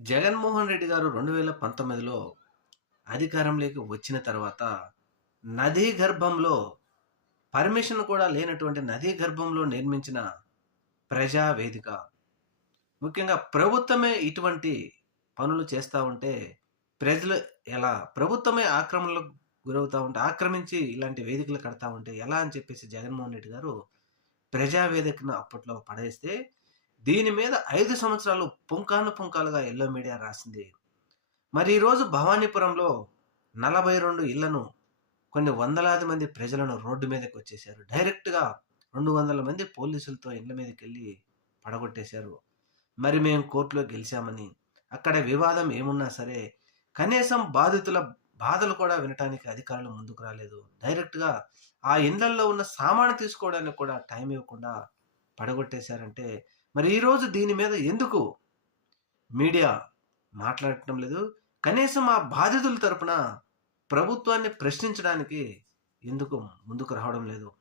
జగన్మోహన్ రెడ్డి గారు రెండు వేల పంతొమ్మిదిలో అధికారంలోకి వచ్చిన తర్వాత నదీ గర్భంలో పర్మిషన్ కూడా లేనటువంటి నదీ గర్భంలో నిర్మించిన ప్రజా వేదిక. ముఖ్యంగా ప్రభుత్వమే ఇటువంటి పనులు చేస్తూ ఉంటే ప్రజలు ఎలా? ప్రభుత్వమే ఆక్రమణలకు గురవుతూ ఉంటే ఆక్రమించి ఇలాంటి వేదికలు కడతా ఉంటే ఎలా అని చెప్పేసి జగన్మోహన్ రెడ్డి గారు ప్రజా వేదికను అప్పట్లో పడేస్తే దీని మీద ఐదు సంవత్సరాలు పుంకాను పుంకాలుగా ఎల్లో మీడియా రాసింది. మరి ఈరోజు భవానీపురంలో నలభై రెండు ఇళ్ళను కొన్ని వందలాది మంది ప్రజలను రోడ్డు మీదకి వచ్చేసారు డైరెక్ట్గా రెండు వందల మంది పోలీసులతో ఇళ్ళ మీదకి వెళ్ళి పడగొట్టేశారు. మరి మేము కోర్టులో గెలిచామని అక్కడ వివాదం ఏమున్నా సరే కనీసం బాధితుల బాధలు కూడా వినటానికి అధికారులు ముందుకు రాలేదు. డైరెక్ట్గా ఆ ఇళ్ళల్లో ఉన్న సామాను తీసుకోవడానికి కూడా టైం ఇవ్వకుండా పడగొట్టేశారంటే మరి ఈరోజు దీని మీద ఎందుకు మీడియా మాట్లాడటం లేదు? కనీసం ఆ బాధితుల తరపున ప్రభుత్వాన్ని ప్రశ్నించడానికి ఎందుకు ముందుకు రావడం లేదు?